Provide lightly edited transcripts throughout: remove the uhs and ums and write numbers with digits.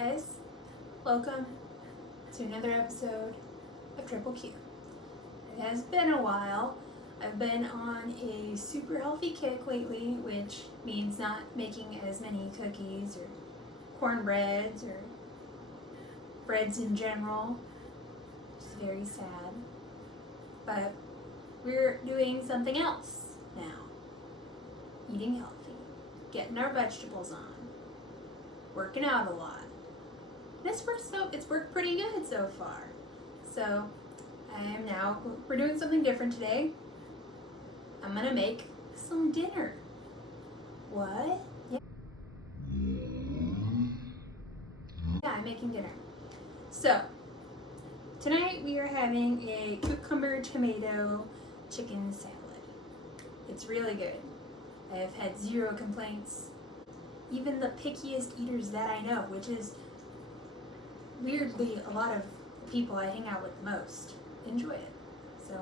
guys, welcome to another episode of Triple Q. It has been a while. I've been on a super healthy kick lately, which means not making as many cookies or cornbreads or breads in general, which is very sad. But we're doing something else now. Eating healthy, getting our vegetables on, working out a lot. It's worked pretty good so far. So we're doing something different today. I'm gonna make some dinner. What? Yeah, I'm making dinner. So tonight we are having a cucumber tomato chicken salad. It's really good. I have had zero complaints. Even the pickiest eaters that I know, which is weirdly a lot of people I hang out with most, enjoy it. So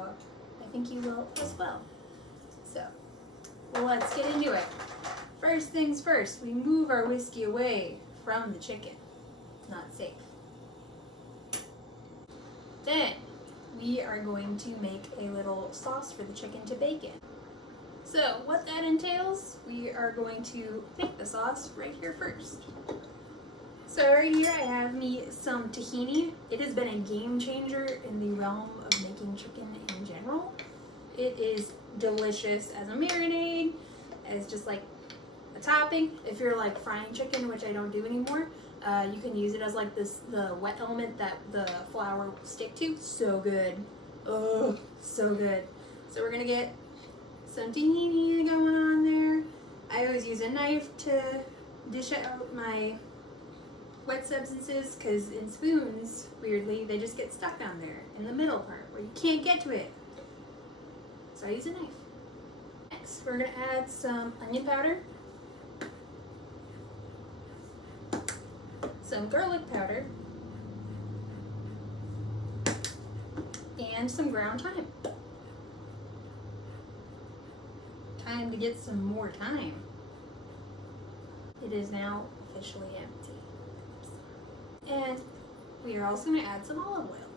I think you will as well. So let's get into it. First things first, we move our whiskey away from the chicken. Not safe. Then we are going to make a little sauce for the chicken to bake in. So what that entails, we are going to make the sauce right here first. So right here I have me some tahini. It has been a game changer in the realm of making chicken in general. It is delicious as a marinade, as just like a topping. If you're like frying chicken, which I don't do anymore, you can use it as like the wet element that the flour will stick to. So good. Oh, so good. So we're gonna get some tahini going on there. I always use a knife to dish out my wet substances because in spoons, weirdly, they just get stuck down there in the middle part where you can't get to it. So I use a knife. Next, we're gonna add some onion powder, some garlic powder, and some ground thyme. Time to get some more thyme. It is now officially empty. And we are also going to add some olive oil.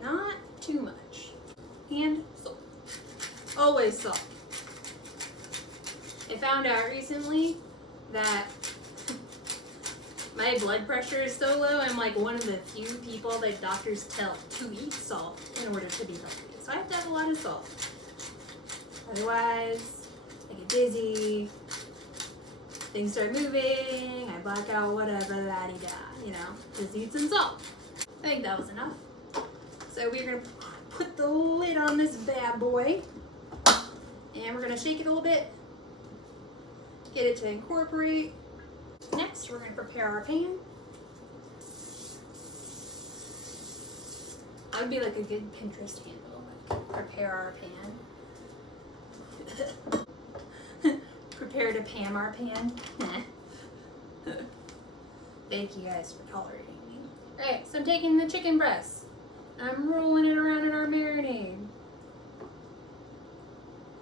Not too much. And salt. Always salt. I found out recently that my blood pressure is so low, I'm like one of the few people that doctors tell to eat salt in order to be healthy. So I have to have a lot of salt. Otherwise, I get dizzy, things start moving, I black out, whatever, la-di-da, you know, just eat some salt. I think that was enough. So we're gonna put the lid on this bad boy, and we're gonna shake it a little bit, get it to incorporate. Next, we're gonna prepare our pan. That would be like a good Pinterest handle, like prepare our pan. Prepare to Pam our pan. Thank you guys for tolerating me. Alright, so I'm taking the chicken breast. I'm rolling it around in our marinade.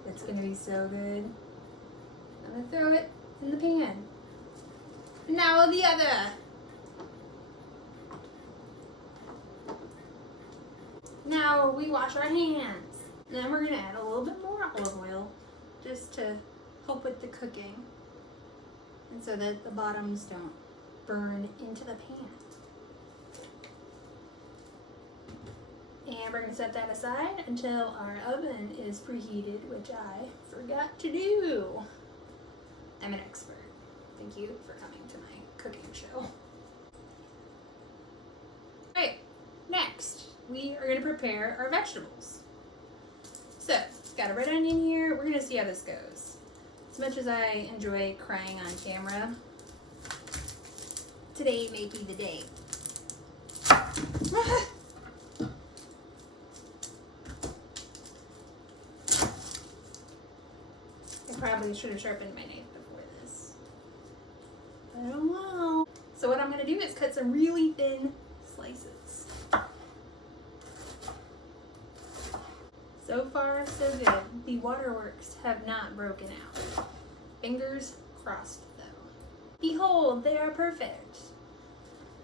It's gonna be so good. I'm gonna throw it in the pan. Now the other. Now we wash our hands. Then we're gonna add a little bit more olive oil just to help with the cooking and so that the bottoms don't burn into the pan. And we're gonna set that aside until our oven is preheated, which I forgot to do. I'm an expert. Thank you for coming to my cooking show. Alright, next we are gonna prepare our vegetables. So, got a red onion here. We're gonna see how this goes. As much as I enjoy crying on camera, today may be the day. I probably should have sharpened my knife before this. I don't know. So what I'm gonna do is cut some really thin slices. So far, so good. The waterworks have not broken out. Fingers crossed, though. Behold, they are perfect.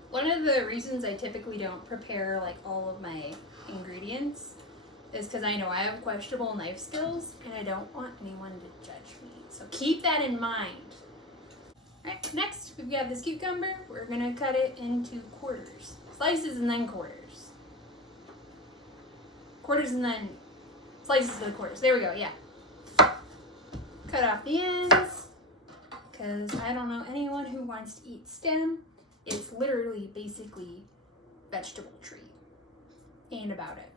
One of the reasons I typically don't prepare like all of my ingredients is because I know I have questionable knife skills and I don't want anyone to judge me. So keep that in mind. Alright, next we've got this cucumber. We're gonna cut it into quarters. Slices and then quarters. Quarters and then slices of the quarters. There we go, yeah. Cut off the ends, because I don't know anyone who wants to eat stem. It's literally basically vegetable tree. Ain't about it.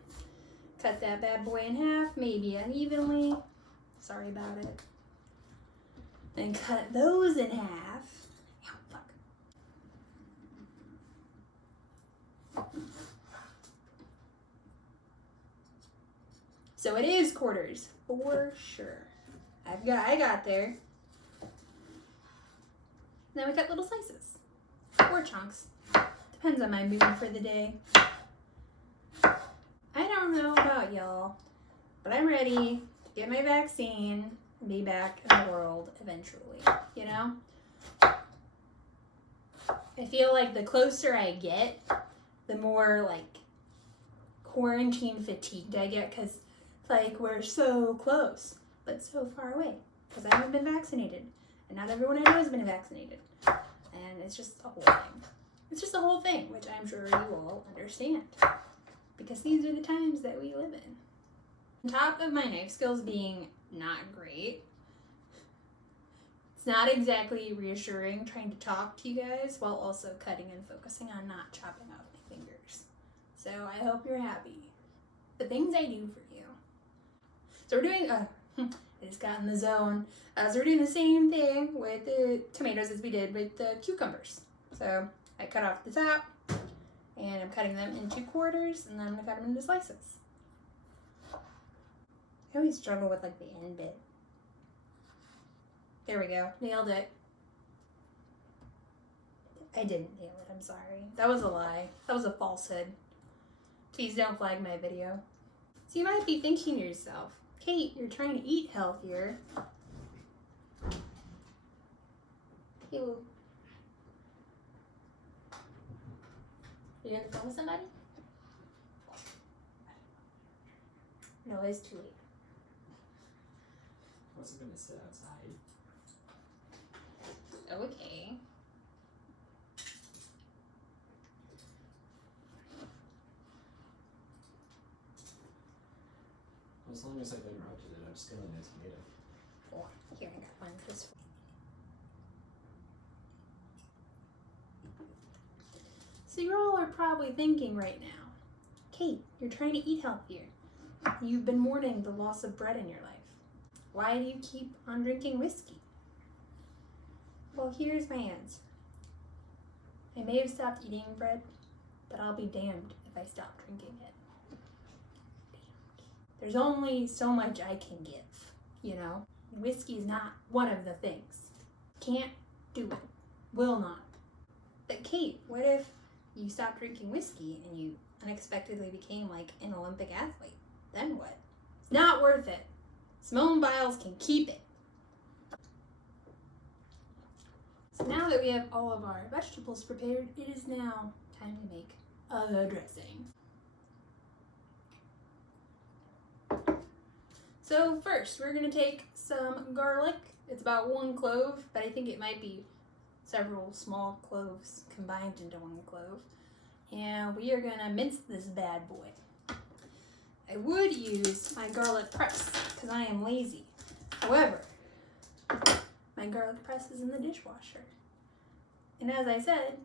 Cut that bad boy in half, maybe unevenly. Sorry about it. Then cut those in half. Ow, fuck. So it is quarters, for sure. I got there. Then we cut little slices. Or chunks. Depends on my mood for the day. I don't know about y'all, but I'm ready to get my vaccine and be back in the world eventually, you know? I feel like the closer I get, the more like quarantine fatigued I get, because like we're so close, but so far away, because I haven't been vaccinated, and not everyone I know has been vaccinated. And it's just a whole thing. It's just a whole thing, which I'm sure you all understand. Because these are the times that we live in. On top of my knife skills being not great, it's not exactly reassuring trying to talk to you guys while also cutting and focusing on not chopping off my fingers. So I hope you're happy. The things I do for you. So we're doing, I just got in the zone. So we're doing the same thing with the tomatoes as we did with the cucumbers. So I cut off the top, and I'm cutting them into quarters, and then I'm gonna cut them into slices. I always struggle with like the end bit. There we go, nailed it. I didn't nail it, I'm sorry. That was a lie, that was a falsehood. Please don't flag my video. So you might be thinking to yourself, Kate, you're trying to eat healthier. Ew. Are you on the phone with somebody? No, it's too late. I wasn't gonna sit outside. Okay. As long as I've interrupted it, I'm still in this tomato. Oh, here, I got one just. So you all are probably thinking right now, Kate, you're trying to eat healthier. You've been mourning the loss of bread in your life. Why do you keep on drinking whiskey? Well, here's my answer. I may have stopped eating bread, but I'll be damned if I stop drinking it. There's only so much I can give, you know? Whiskey is not one of the things. Can't do it. Will not. But Kate, what if you stopped drinking whiskey and you unexpectedly became like an Olympic athlete? Then what? It's not worth it. Simone Biles can keep it. So now that we have all of our vegetables prepared, it is now time to make the dressing. So first, we're gonna take some garlic. It's about 1 clove, but I think it might be several small cloves combined into 1 clove. And we are gonna mince this bad boy. I would use my garlic press, because I am lazy. However, my garlic press is in the dishwasher. And as I said,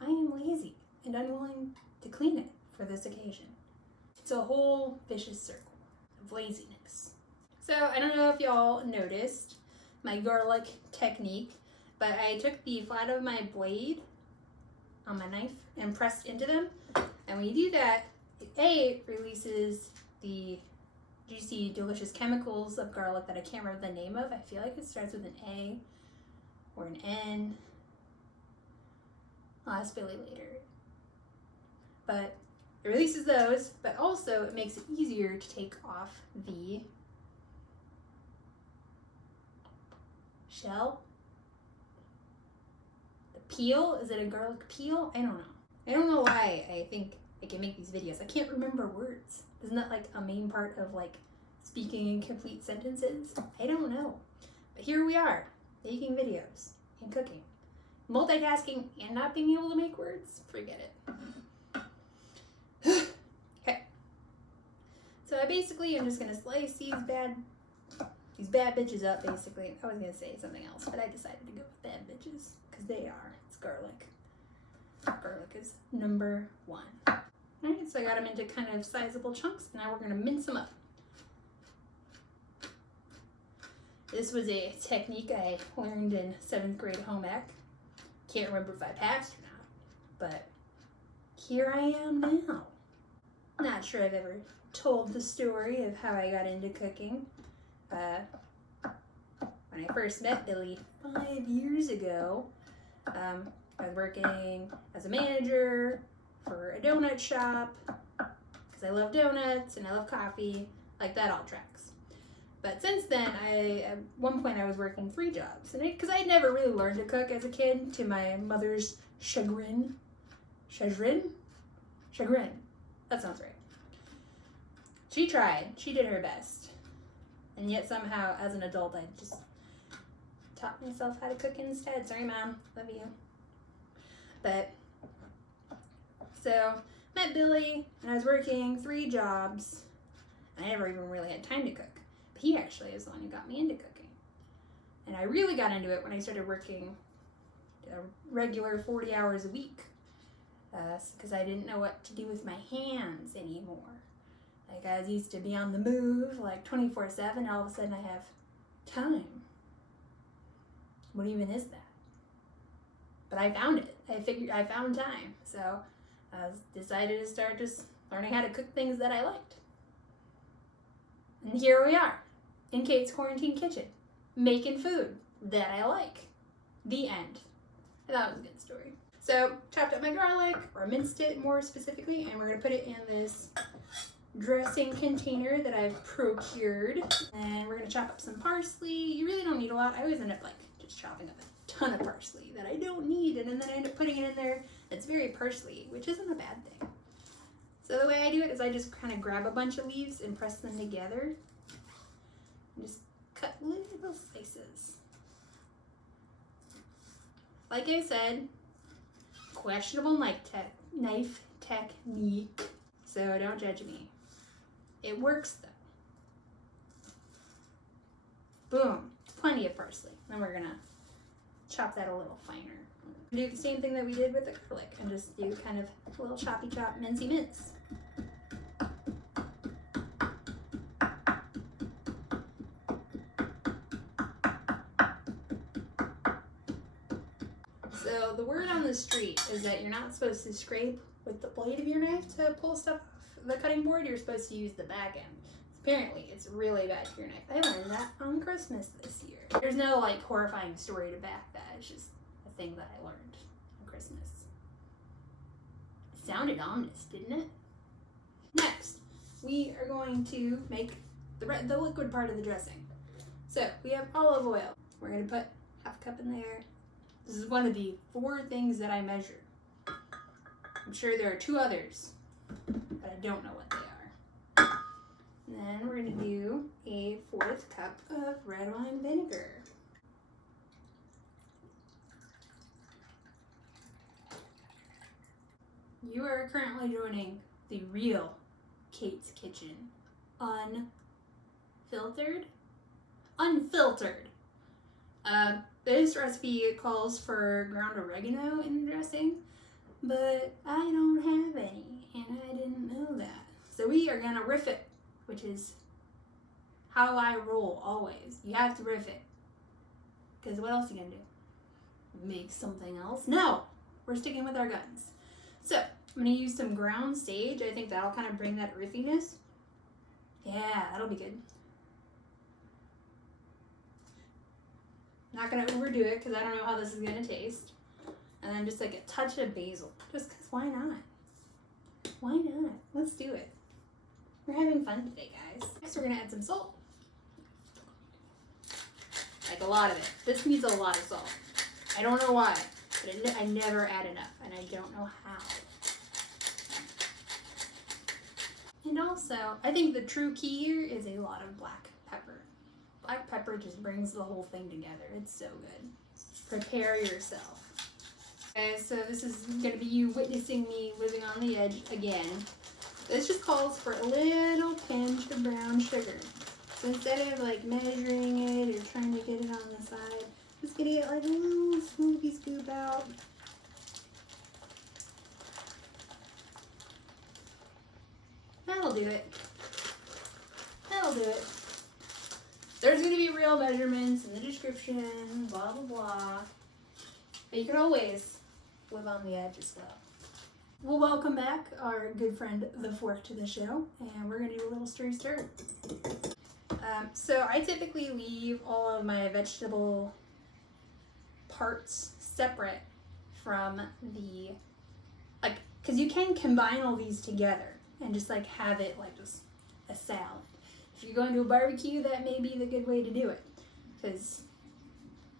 I am lazy and unwilling to clean it for this occasion. It's a whole vicious circle of laziness. So I don't know if y'all noticed my garlic technique, but I took the flat of my blade on my knife and pressed into them. And when you do that, it releases the juicy, delicious chemicals of garlic that I can't remember the name of. I feel like it starts with an A or an N. I'll ask Billy later. But it releases those, but also it makes it easier to take off the shell. peel. Is it a garlic peel? I don't know. I don't know why I think I can make these videos. I can't remember words. Isn't that like a main part of like speaking in complete sentences? I don't know. But here we are, making videos and cooking. Multitasking and not being able to make words? Forget it. Okay. So I basically am just gonna slice these bad bitches up, basically. I was gonna say something else, but I decided to go with bad bitches, because they are. It's garlic. Garlic is number one. Alright, so I got them into kind of sizable chunks. Now we're gonna mince them up. This was a technique I learned in 7th grade home ec. Can't remember if I passed or not, but here I am now. Not sure I've ever told the story of how I got into cooking. When I first met Billy 5 years ago, I was working as a manager for a donut shop because I love donuts and I love coffee. Like, that all tracks. But since then, at one point I was working 3 jobs, and because I had never really learned to cook as a kid, to my mother's chagrin. Chagrin? That sounds right. She tried. She did her best. And yet somehow, as an adult, I just taught myself how to cook instead. Sorry, Mom. Love you. But, so, met Billy, and I was working 3 jobs. I never even really had time to cook. But he actually is the one who got me into cooking. And I really got into it when I started working a regular 40 hours a week. Because I didn't know what to do with my hands anymore. Like, I was used to be on the move, like 24/7. All of a sudden I have time. What even is that? But I found it. I found time. So I decided to start just learning how to cook things that I liked. And here we are, in Kate's quarantine kitchen, making food that I like. The end. I thought it was a good story. So, chopped up my garlic, or minced it more specifically, and we're gonna put it in this dressing container that I've procured. And we're gonna chop up some parsley. You really don't need a lot. I always end up like just chopping up a ton of parsley that I don't need, and then I end up putting it in there that's very parsley, which isn't a bad thing. So the way I do it is I just kind of grab a bunch of leaves and press them together and just cut little slices. Like I said, questionable knife technique, so don't judge me. It works though. Boom, plenty of parsley. Then we're gonna chop that a little finer. Do the same thing that we did with the garlic and just do kind of a little choppy chop, mincey mince. So the word on the street is that you're not supposed to scrape with the blade of your knife to pull stuff off the cutting board. You're supposed to use the back end. Apparently, it's really bad for your knife. I learned that on Christmas this year. There's no like horrifying story to back that. It's just a thing that I learned on Christmas. It sounded ominous, didn't it? Next, we are going to make the liquid part of the dressing. So we have olive oil. We're going to put half a cup in there. This is one of the 4 things that I measure. I'm sure there are 2 others, but I don't know what they are. And then we're going to do a 4th cup of red wine vinegar. You are currently joining the real Kate's Kitchen. Unfiltered. This recipe calls for ground oregano in the dressing, but I don't have any, and I didn't know that. So we are gonna riff it, which is how I roll always. You have to riff it, because what else are you gonna do? Make something else? No, we're sticking with our guns. So I'm gonna use some ground sage. I think that'll kind of bring that riffiness. Yeah, that'll be good. Not gonna overdo it because I don't know how this is gonna taste. And then just like a touch of basil. Just because why not? Why not? Let's do it. We're having fun today, guys. Next we're gonna add some salt. Like a lot of it. This needs a lot of salt. I don't know why. But I never add enough, and I don't know how. And also, I think the true key here is a lot of black pepper. Black pepper just brings the whole thing together. It's so good. Prepare yourself. Okay, so this is going to be you witnessing me living on the edge again. This just calls for a little pinch of brown sugar. So instead of like measuring it or trying to get it on the side, just gonna get like a little smoothie scoop out. That'll do it. That'll do it. There's gonna be real measurements in the description, blah blah blah. But you can always live on the edge as well. We'll welcome back our good friend the fork to the show, and we're gonna do a little stir. So I typically leave all of my vegetable parts separate from the, like, because you can combine all these together and just like have it like just a salad. If you're going to a barbecue, that may be the good way to do it, because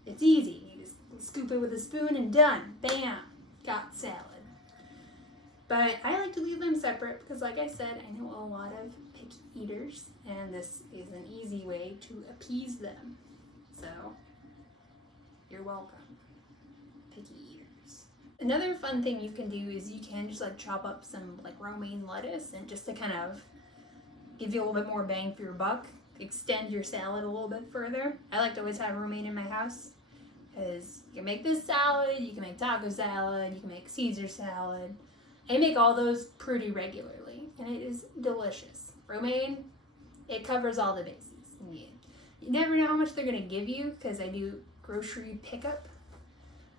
it's easy. You just scoop it with a spoon and done. Bam, got salad. But I like to leave them separate because, like I said, I know a lot of picky eaters, and this is an easy way to appease them. So, you're welcome, picky eaters. Another fun thing you can do is you can just like chop up some like romaine lettuce, and just to kind of give you a little bit more bang for your buck, extend your salad a little bit further. I like to always have romaine in my house because you can make this salad, you can make taco salad, you can make Caesar salad. I make all those pretty regularly, and it is delicious. Romaine, it covers all the bases. You never know how much they're going to give you, because I do grocery pickup.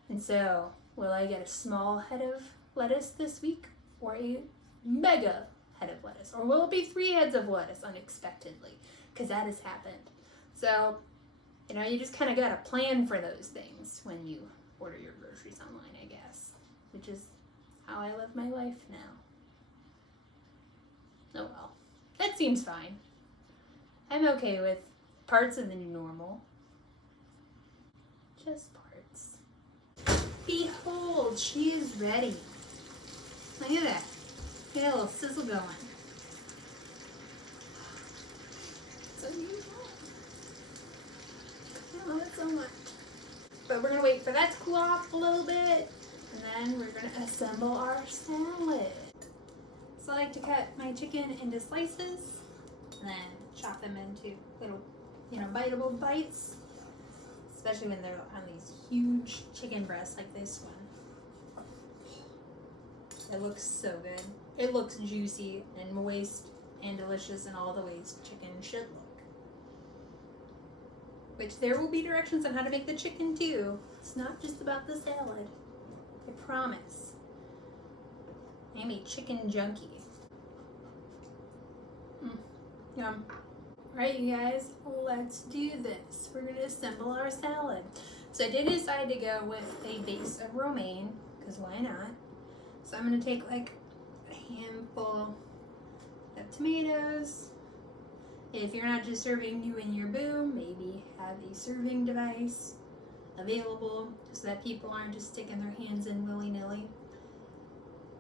And so, will I get a small head of lettuce this week, or a mega head of lettuce? Or will it be 3 heads of lettuce unexpectedly? Because that has happened. So, you just kind of got to plan for those things when you order your groceries online, I guess. Which is how I live my life now. Oh well, that seems fine. I'm okay with parts of the new normal. Just parts. Behold, she is ready. Look at that. Get a little sizzle going. So beautiful. I love it so much. But we're gonna wait for that to cool off a little bit. And then we're going to assemble our salad. So I like to cut my chicken into slices and then chop them into little, biteable bites. Especially when they're on these huge chicken breasts like this one. It looks so good. It looks juicy and moist and delicious in all the ways chicken should look. Which there will be directions on how to make the chicken too. It's not just about the salad. I promise. I'm a chicken junkie. Yum. Alright, you guys, let's do this. We're going to assemble our salad. So I did decide to go with a base of romaine, because why not? So I'm going to take like a handful of tomatoes. If you're not just serving you and your boo, maybe have a serving device available so that people aren't just sticking their hands in willy-nilly.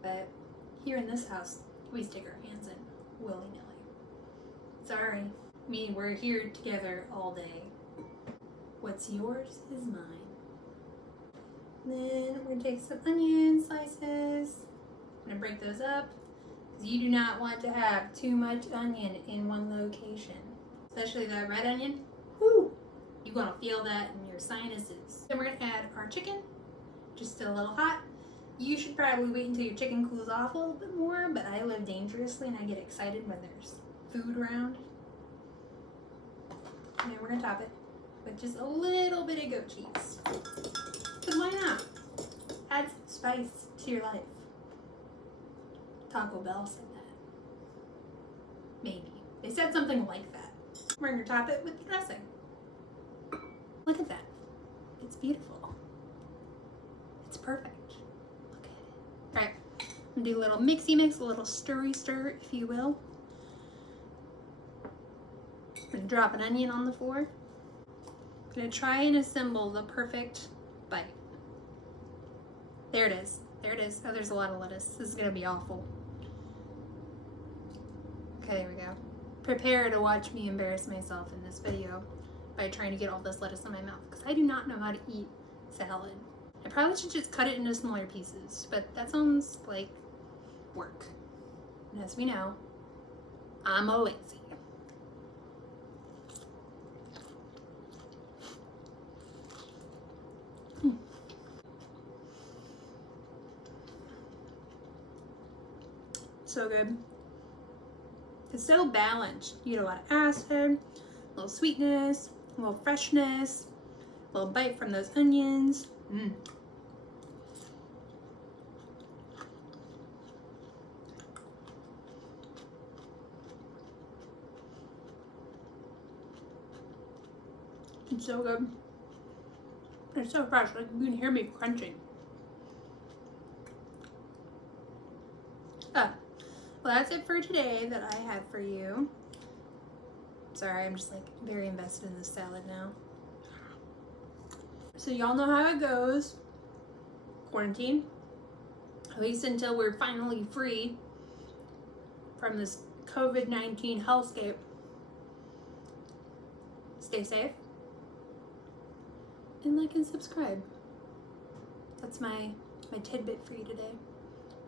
But here in this house, we stick our hands in willy-nilly. Sorry, we're here together all day. What's yours is mine. Then we're gonna take some onion slices. I'm gonna break those up because you do not want to have too much onion in one location, especially that red onion. Whoo! You're gonna feel that in your sinuses. Then we're gonna add our chicken, just still a little hot. You should probably wait until your chicken cools off a little bit more, but I live dangerously and I get excited when there's food around. And then we're gonna top it with just a little bit of goat cheese. Because why not? Add some spice to your life. Taco Bell said that. Maybe. They said something like that. We're gonna top it with the dressing. Look at that. It's beautiful. It's perfect. Look at it. Alright, I'm gonna do a little mixy mix, a little stirry stir, if you will. I'm gonna drop an onion on the floor. I'm gonna try and assemble the perfect bite. There it is. There it is. Oh, there's a lot of lettuce. This is gonna be awful. Okay, there we go. Prepare to watch me embarrass myself in this video by trying to get all this lettuce in my mouth, because I do not know how to eat salad. I probably should just cut it into smaller pieces, but that sounds like work. And as we know, I'm a lazy. So good. It's so balanced. You get a lot of acid, a little sweetness, a little freshness, a little bite from those onions. It's so good. It's so fresh, like you can hear me crunching. Well, that's it for today that I had for you. Sorry, I'm just like very invested in this salad now. So y'all know how it goes. Quarantine. At least until we're finally free from this COVID-19 hellscape. Stay safe. And like and subscribe. That's my tidbit for you today.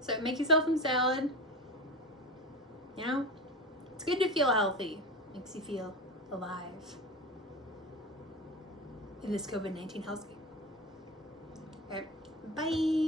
So make yourself some salad. You know, it's good to feel healthy. Makes you feel alive in this COVID-19 hellscape. All right, bye.